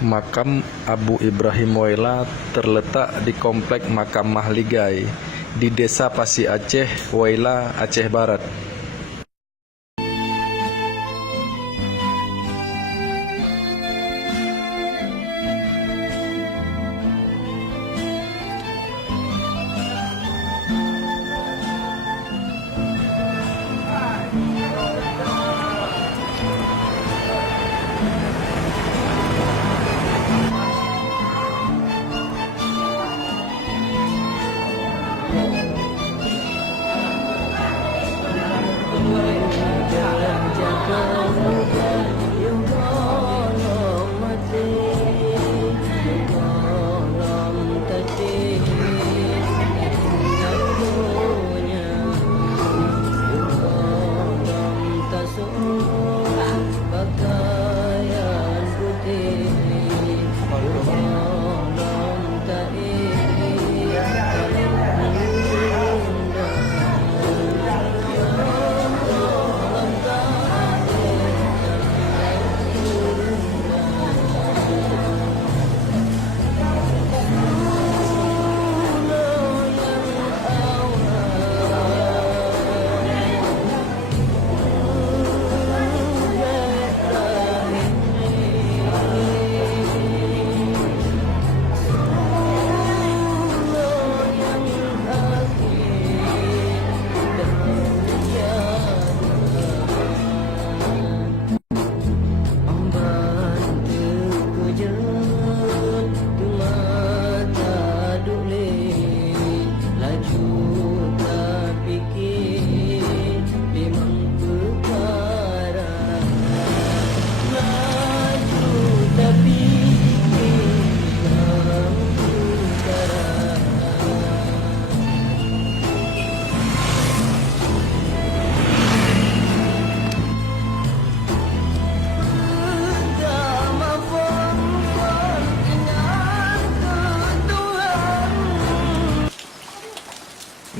Makam Abu Ibrahim Waila terletak di Komplek Makam Mahligai di Desa Pasi Aceh, Waila, Aceh Barat.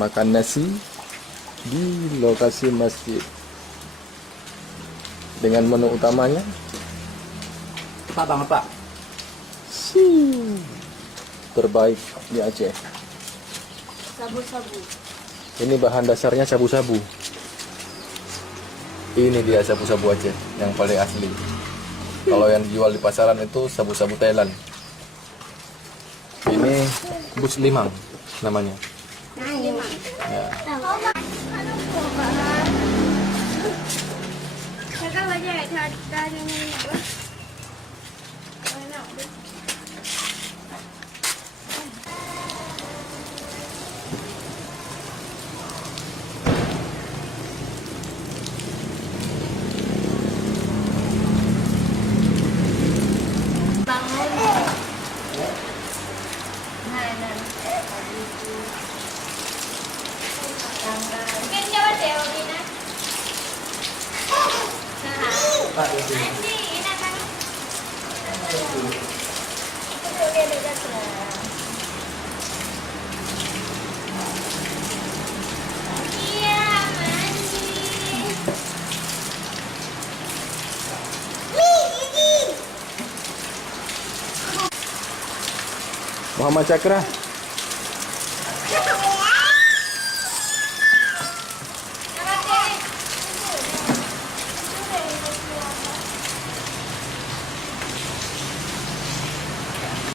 Makan nasi di lokasi masjid dengan menu utamanya Pak Bang apa? terbaik di Aceh. Sabu-sabu. Ini bahan dasarnya sabu-sabu. Ini dia sabu-sabu Aceh yang paling asli. Kalau yang dijual di pasaran itu sabu-sabu Thailand. Ini bus limang namanya. Ya. Muhammad Cakra.